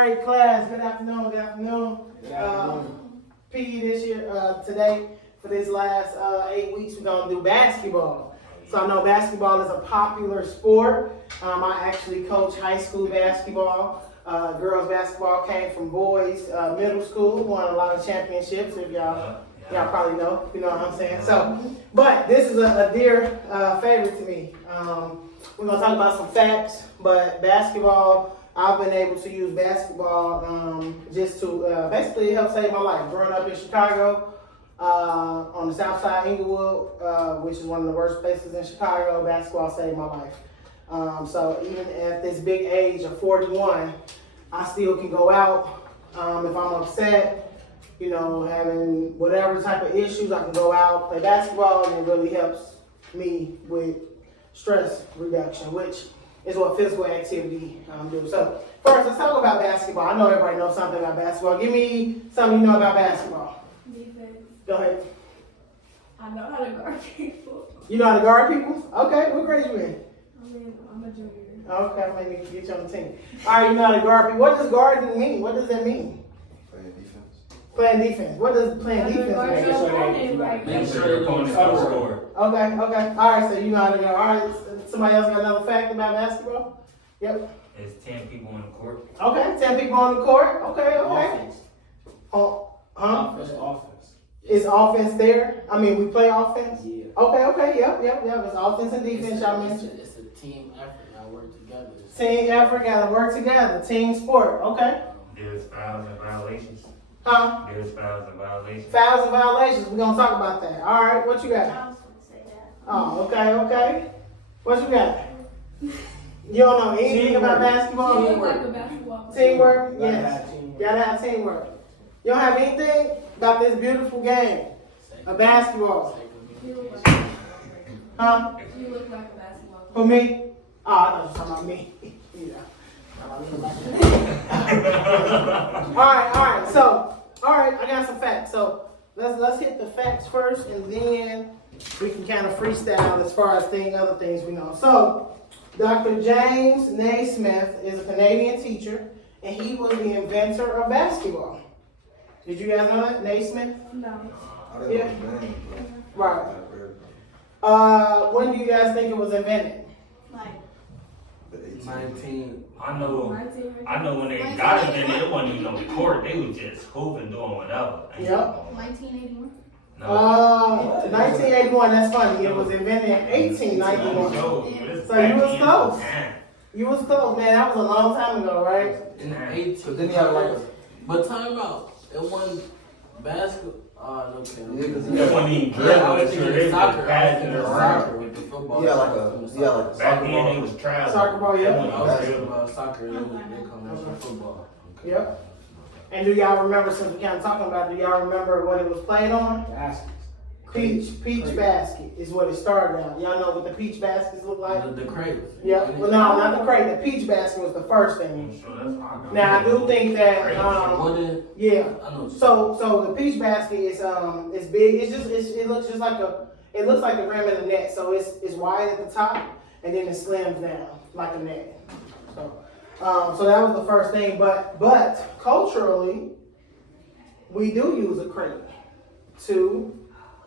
right, class. Good afternoon. Good afternoon. PE this year, today, for this last 8 weeks, we're gonna do basketball. So I know basketball is a popular sport. I actually coach high school basketball. Girls basketball came from boys middle school, won a lot of championships. If y'all probably know, you know what I'm saying. So, but this is a dear favorite to me. We're gonna talk about some facts, but basketball. I've been able to use basketball just to basically help save my life. Growing up in Chicago, on the south side, Inglewood, which is one of the worst places in Chicago, basketball saved my life. So even at this big age of 41, I still can go out if I'm upset, you know, having whatever type of issues, I can go out, play basketball, and it really helps me with stress reduction, which is what physical activity do. So first, let's talk about basketball. I know everybody knows something about basketball. Give me something you know about basketball. Defense. Go ahead. I know how to guard people. You know how to guard people? Okay, what grade you in? I'm a junior. Okay, I might need to get you on the team. All right, you know how to guard people. What does guarding mean? What does that mean? Playing defense. Playing defense. What does playing defense mean? Make sure your opponent don't score. Okay. All right, so you know how to guard. All right, somebody else got another fact about basketball? Yep. There's 10 people on the court. Okay, 10 people on the court. Okay. Offense. Oh, huh? Offense. Is offense there? I mean, we play offense? Yeah. Okay, yep. It's offense and defense, y'all mentioned. It's a team effort. Y'all work together. Team effort, gotta work together. Team sport, okay. There's fouls and violations. Huh? There's fouls and violations. Fouls and violations, we're gonna talk about that. All right, what you got? I was going to say that. Oh, okay. What you got? You don't know anything about basketball? You look like a basketball player. Teamwork? Yes. Gotta have teamwork. You don't have anything about this beautiful game of basketball? You look like a basketball player. Huh? You look like a basketball player. For me? Oh, I thought you were talking about me. All right, I got some facts. So let's hit the facts first, and then we can kind of freestyle as far as other things we know. So Dr. James Naismith is a Canadian teacher, and he was the inventor of basketball. Did you guys know that, Naismith? No. Yeah. Right. When do you guys think it was invented? Like, 19. I know when they got it, then it wasn't even on the court. They was just hooping, doing whatever. Yep. 1981. No. 1981, that's funny. It was invented in 1891. So you was close. You was close, man. That was a long time ago, right? In the 18. So then he had like a. But time out. It wasn't basketball. Okay. Yeah, because It wasn't even Yeah, I dribble. was It's thinking your soccer. passing Soccer around. with the football. He had like a Back soccer then, they ball. was traveling. Soccer ball, yeah. I was thinking about soccer. They call that football. Okay. Yep. And do y'all remember, since we kind of talking about it, do y'all remember what it was played on? Baskets. Peach basket is what it started out. Y'all know what the peach baskets look like? The crates. Yeah. Well, no, not the crate. The peach basket was the first thing. So that's how I got Now I do think that, yeah. I know. So the peach basket is big. It looks just like the rim of the net. So it's wide at the top and then it slims down like a net. So that was the first thing. But culturally, we do use a crate to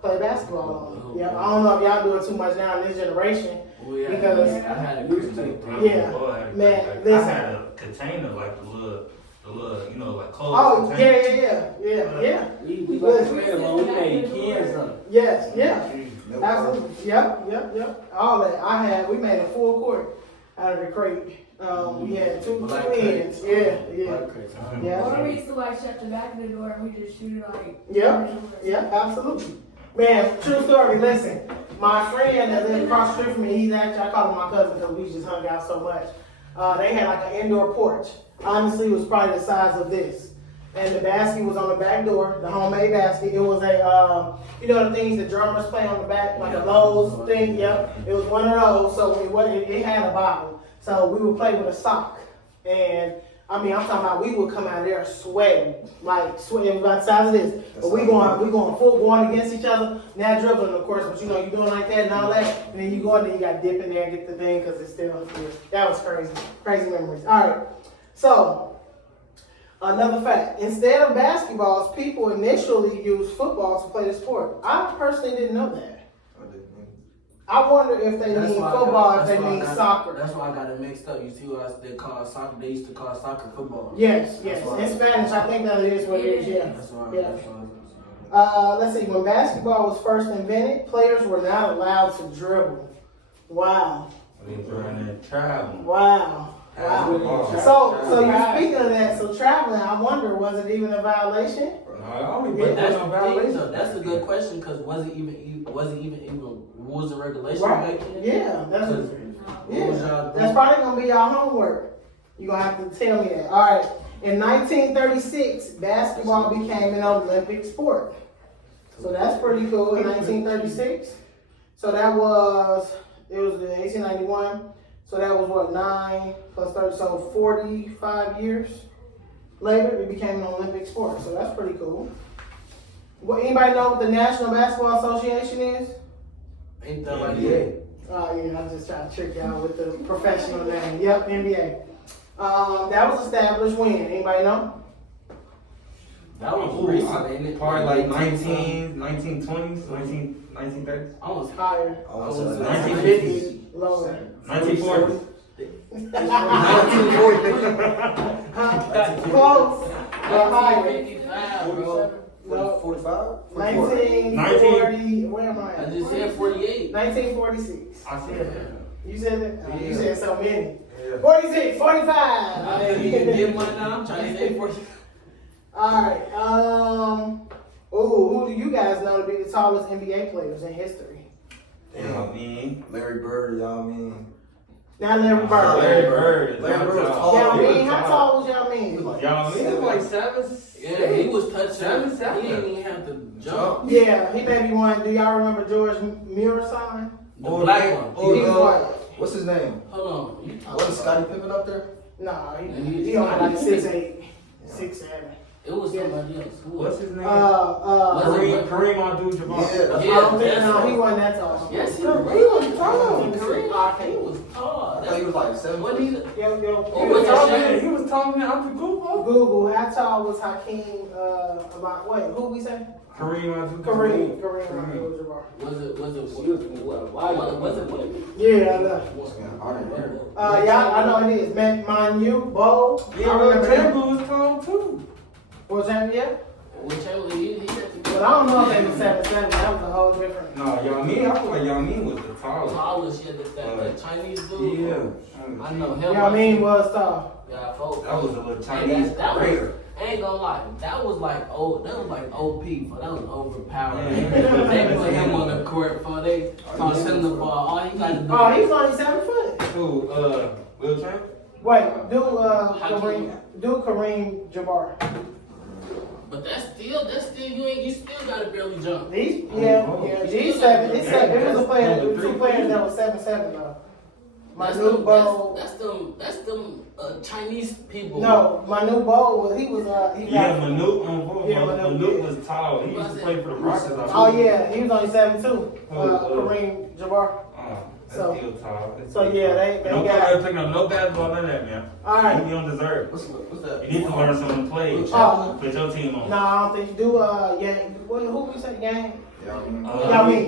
play basketball on. Yeah, I don't know if y'all do it too much now in this generation. Because I had a crate. yeah, man, I listen. had a container like the little, you know, like clothes. Oh container. yeah. We made cans of it. Yes, yeah. Absolutely. Yep. All that. We made a full court out of the crate. We had two ends. Yeah. Or we used to like shut the back of the door and we just shoot it like. Yeah, absolutely. Man, true story. Listen, my friend that lived across the street from me, I call him my cousin because we just hung out so much. They had like an indoor porch. Honestly, it was probably the size of this. And the basket was on the back door, the homemade basket. It was a, you know the things the drummers play on the back, like a Lowe's thing? Yep. It was one of those, so it had a bottom. So we would play with a sock. And I mean, I'm talking about we would come out there sweating about the size of this. But we going full going against each other. Now dribbling, of course, but you know, you're doing like that and all that. And then you go in there, you got to dip in there and get the thing because it's still, that was crazy. Crazy memories. All right. So, Another fact, instead of basketballs, people initially used footballs to play the sport. I personally didn't know that. I wonder if they That's mean why I football, got- if they that's why I mean got- soccer. That's why I got it mixed up. You see what they call soccer? They used to call soccer football. Yes, That's why- in Spanish, I think that is what it is, yeah. That's why. Yeah. That's why. Let's see, when basketball was first invented, players were not allowed to dribble. Wow. They trying to travel. Wow. Wow. So you're speaking of that, so traveling, I wonder, was it even a violation? No, I only Yeah, put That's that on the thing, violation. though. That's a good question because was it even rules and regulations Right. back then? Yeah, that's What was yeah. y'all That's probably gonna be our homework. You're gonna have to tell me that. All right. In 1936, basketball became an Olympic sport. So that's pretty cool. In 1936. So that was in 1891. So that was what, 9 plus 30, so 45 years later, it became an Olympic sport. So that's pretty cool. Well, anybody know what the National Basketball Association is? Ain't that like Yeah. that? Oh yeah, I'm just trying to trick y'all with the professional name. Yep, NBA. That was established when? Anybody know? That was Ooh, recent, ain't it? Probably like 1920s, 1930s. Almost higher. I want to say 1950s. Lower. 1940s. 1940. Close, but higher. 1955, bro. No, 45? 1940. Where am I I? just said 48. 1946. I said that. You said that? Oh, you Yeah. said so many. Yeah. 46, 45. I mean, you can get one now. I'm trying to say 40. Alright, who do you guys know to be the tallest NBA players in history? You know what I mean? Larry Bird, y'all mean. Not Larry Bird. Larry Bird is Larry not Bird was tall. tall. Y'all He was mean, how tall was y'all mean? Y'all He mean? was like 7. Yeah, he was touching. Seven. He didn't even have to jump. Yeah, he may be one. Do y'all remember George Murison? The black one. Oh, He was white. what's his name? Hold on. You talking Wasn't Scottie about- Pippen up there? Nah, he only like 6'8", 6'7". It was somebody else. Who What's was his name? Kareem Abdul-Jabbar. Yeah. I Yeah, don't think that's no, he right. wasn't that tall. Yes, he He was. was tall. He was tall. I thought he was like 7. What he? Yo, Oh, yo, what's yo, his name? He was taller than Abdul-Jabbar. Google, how tall was Hakeem, who we say? Kareem Abdul-Jabbar. Kareem Abdul-Jabbar. Was it what? Yeah, I know. I remember. Yeah, I know it is. Manu, Bo. Yeah, I Will remember him. Chamberlain was tall too. Was that, yeah? Whichever he had to But I don't know if they was 7'7". That was a whole different. No, Yao Ming, I feel like Yao Ming was the tallest. tallest shit that Chinese dude. Yeah. I know him. You know what I mean? Was tall. Yeah, folks. That was a little Hey, Chinese that was, raider. I ain't gonna lie, that was like OP, but that was overpowered. Yeah. They put him on the court for they toss him the ball. All he got to do. Oh, he's only 7 foot. Who, Will Chamberlain? Wait, do Kareem Jabbar. But that's still you still gotta barely jump. These, these 7. It's 7. There was a player, two players that was 7'7" though. Manu Bo. That's them Chinese people. No, Manu Bo he was he Yeah, got. Manute. Yeah, Manute, Manute yeah. was tall. He used to play for the Rockets. Oh yeah, he was only 7'2". Kareem Jabbar. Oh, that's So- still tall. So yeah, they No got. player picking up no basketball, none of that, man. All right. You don't deserve What's it. that? You need to learn some of the plays. Oh. Put your team on. No, I don't think you do. Who we say Yang? Y'all mean.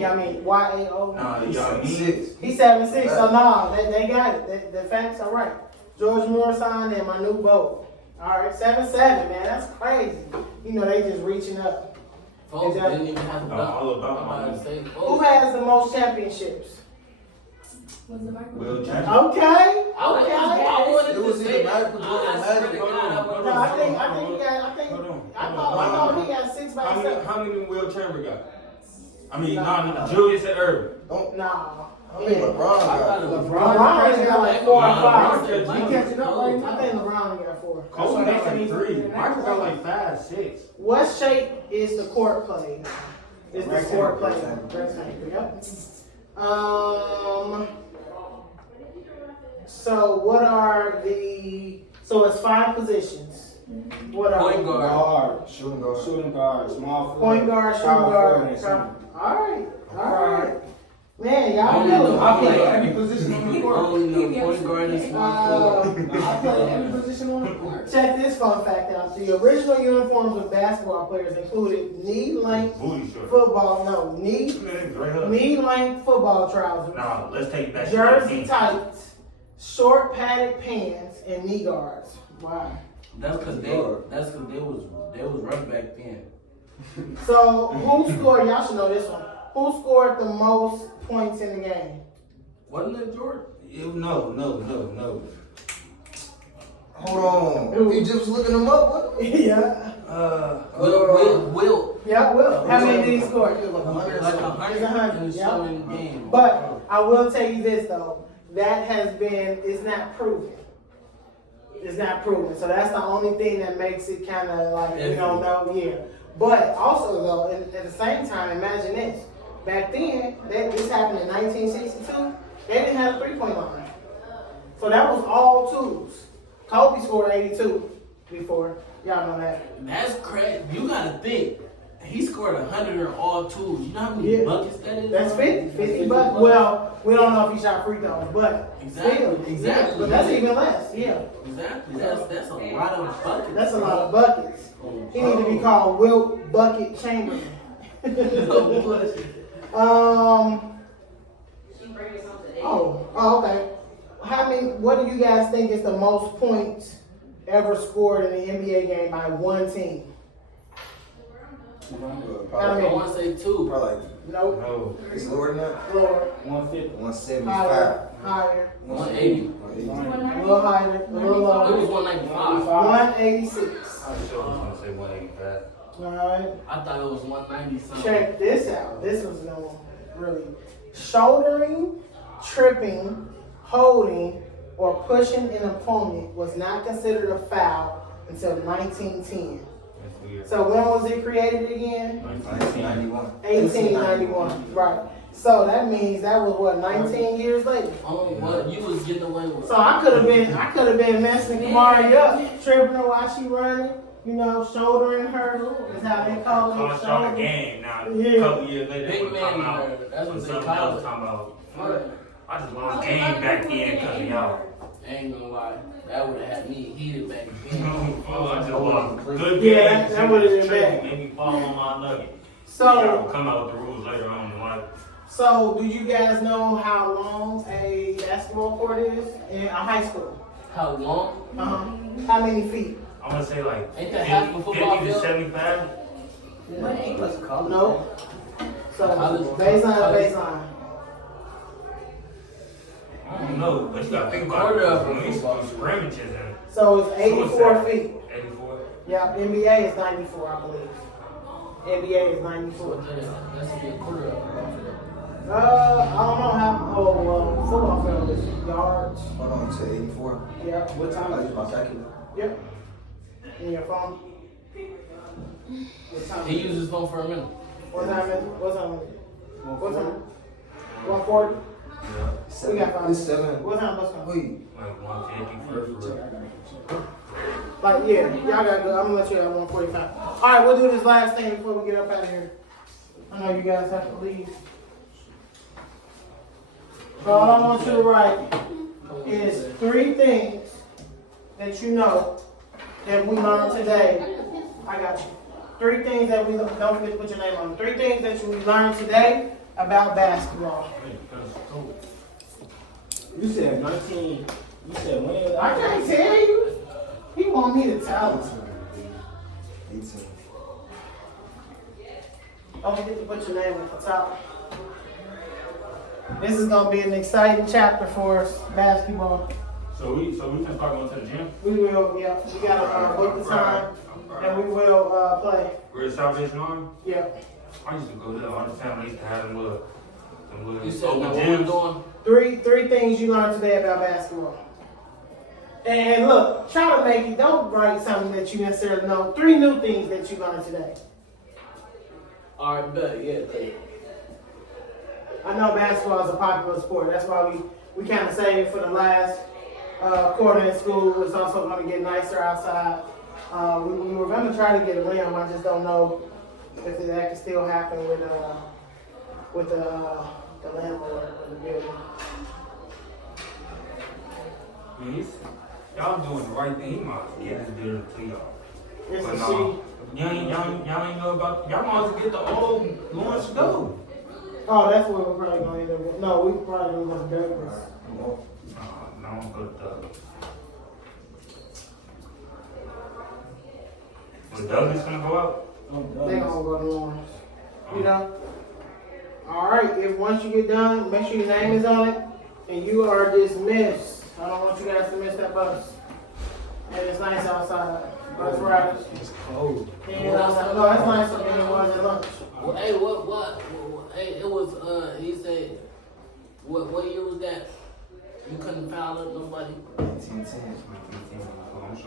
Y'all mean YAO. Nah, He's Yao Ming. 6. He's 7'6", so no, they got it. The facts are right. George Murison and Manu Bo. All right, 7'7", man, that's crazy. You know they just reaching up. Folks didn't even have to No, dunk. all about I'm about to my- say, Who folks. has the most championships? Was the microphone? Will Chamberlain. Okay. I wanted It to was say either that. Michael Jordan or I swear to Magic. God, I Hold No, wanted I to think say he got. Hold on. I thought he got 6 by himself. How many Will Chamberlain got? I mean, Nah. Julius and Irvin. Don't. Nah. I mean, LeBron I got. thought it was LeBron got like 4 or Nah, 5. LeBron You catching up right I now? think LeBron got 4. Kobe got like 3. Michael got like 5, 6. What shape is the court played? Is the court played? Rectangle. Rectangle. Yep. So what are the? So it's 5 positions. What are Point guard. Guard, Shooting guard. shooting guard, small forward, Point guard, shooting power forward, guard. and center. All right. Man, y'all Only know. the- I play every position on the court. Only no point guard and small forward. I play every position on the court. Check this fun fact out. The original uniforms of basketball players included knee-length Booty short. football, knee-length football trousers, Nah, let's take that jersey shit. tights, short padded pants, and knee guards. Wow. That's cause they was rough back then. So who scored? Y'all should know this one. Who scored the most points in the game? Wasn't it Jordan? No. Hold on. You just looking them up, what? Yeah. Will. Yeah. Will. How many did he score? Like 100 or Like something. 100 and Yeah. so in the game. But I will tell you this though, it's not proven. It's not proven. So that's the only thing that makes it kind of like, you don't know, yeah. But also though, at the same time, imagine this. Back then, this happened in 1962, they didn't have a 3-point line. So that was all twos. Kobe scored 82 before. Y'all know that. That's crazy. You gotta think. He scored 100 on all twos. You know how many Yeah. buckets that is? That's 50 bucks. Well, we don't know if he shot free throws, but Exactly, still, exactly. But that's even less, yeah. Exactly. That's a lot of buckets. That's a lot of buckets. He need to be called Wilt Bucket Chamberlain. No bullshit. Okay. What do you guys think is the most points ever scored in an NBA game by one team? I Probably, want to say two. probably Nope. No. it's lower than that. Lower. 150. 175. Higher. 180. 180. A little higher. A little It lower. was 195. 186. I sure was gonna say 185. Alright. I thought it was 190 something. Check this out. This was no really. Shouldering, tripping, holding, or pushing an opponent was not considered a foul until 1910. That's weird. So when was it created again? 1991. 1891. Right. So that means that was what, 19 years later. Oh, what you was getting away with? So I could have been messing Kamari up, tripping her while she running, shouldering her. Is how they call Call it. it short Shoulder. game now. Yeah. A couple years later, Big we're talking man, about that's what they something call else it. talking about. Right. I just lost game back then because of y'all. Ain't gonna lie, that would have had me heated back then. Oh, I just lost good Yeah, games. that would've been Tripping, bad. Made me fall on my nugget. So, Y'all will come out with the rules later on in life. so do you guys know how long a basketball court is in a high school? How long? How many feet? I'm gonna say like Ain't that half a football 50 to field? 75. That's college. No. So College. baseline. I don't know, but you gotta think about Quarter it. of a When we football do scrimmages and So it's 84 feet. 84. Yeah, NBA is 94, I believe. NBA is 94. That's be a quarter of it. I don't know how. Football field is yards. Hold on, you said 84. Yeah. What time? I use my calculator. Yep. In your phone. What time? He used his phone for a minute. What time is it? What time is it? What time? 140? We got 5 It's minutes. 7. What time bus come? Wait. Like 150 for real. Like, yeah, y'all gotta go. I'm gonna let you at 145. Alright, we'll do this last thing before we get up out of here. I know you guys have to leave. So all I want you to write is 3 things that you know that we learned today. I got you. 3 things that we don't forget to put your name on. 3 things that we learned today about basketball. You said 19. You said when? I can't tell you. He want me to tell him. 18. Don't forget to put your name at the top. This is gonna be an exciting chapter for us, basketball. So we can start going to the gym. We will, yeah. We gotta book the time, and we will play. We're at Salvation Army. Yeah. I used to go there all the time. I used to have them little You said open no, what we gyms. doing? Three things you learned today about basketball. And look, try to make it. Don't write something that you necessarily know. 3 new things that you learned today. All right, bet, yeah. I know basketball is a popular sport. That's why we kind of save it for the last quarter in school. It's also going to get nicer outside. We were going to try to get a limb. I just don't know if that can still happen with the landlord of the building. Y'all doing the right thing. He might as well get this building to y'all. It's But a no, city. y'all ain't know about. Y'all might as well get the old Lawrence to go. Oh, that's where we're probably gonna end up with. No, we probably gonna go to Douglas. No, I'm good with Douglas. Was Douglas gonna go out? They gonna go to Lawrence. You know? Alright, if once you get done, make sure your name is on it and you are dismissed. I don't want you guys to miss that bus. And it's nice outside. Bus riders. It's cold. And outside. No, it's nicer than it was at lunch. Well, hey, what? Hey, it was, he said, what year was that? You couldn't foul up nobody? 10-10.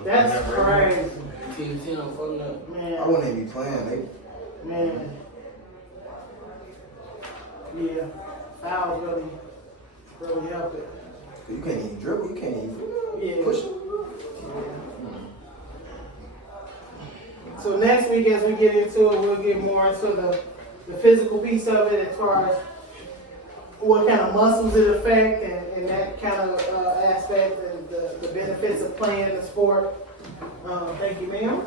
That's crazy. 10 on front of Man. I wouldn't even be playing. Man. Yeah. Fouls really help it. You can't even dribble. You can't even Yeah. push it. So next week as we get into it, we'll get more into the physical piece of it as far as what kind of muscles it affect and that kind of aspect and the benefits of playing the sport. Thank you, ma'am.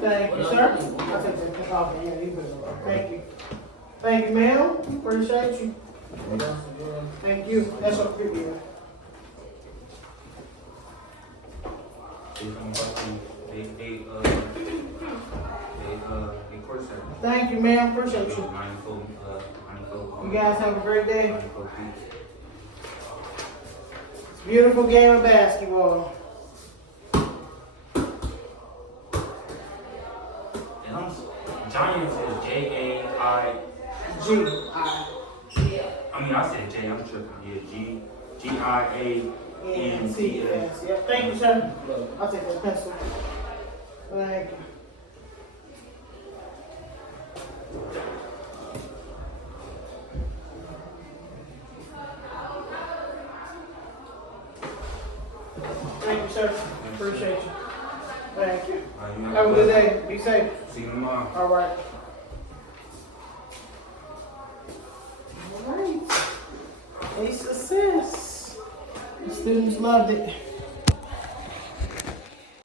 Thank you, sir. I'll take that off. Yeah, you better. Thank you. Thank you, ma'am. Appreciate you. Thank you. That's your preview. They court service. Thank you, ma'am. Appreciate you. You guys have a great day. It's a beautiful game of basketball. Giants is J-A-I. G-I. I mean, I said J. I'm tripping. Yeah, Giants. Yep. Thank you, sir. I'll take that pencil. Thank you. Thank you, sir. Appreciate you. Thank you. Have a good day. Be safe. See you tomorrow. All right. All right. A success. The students loved it.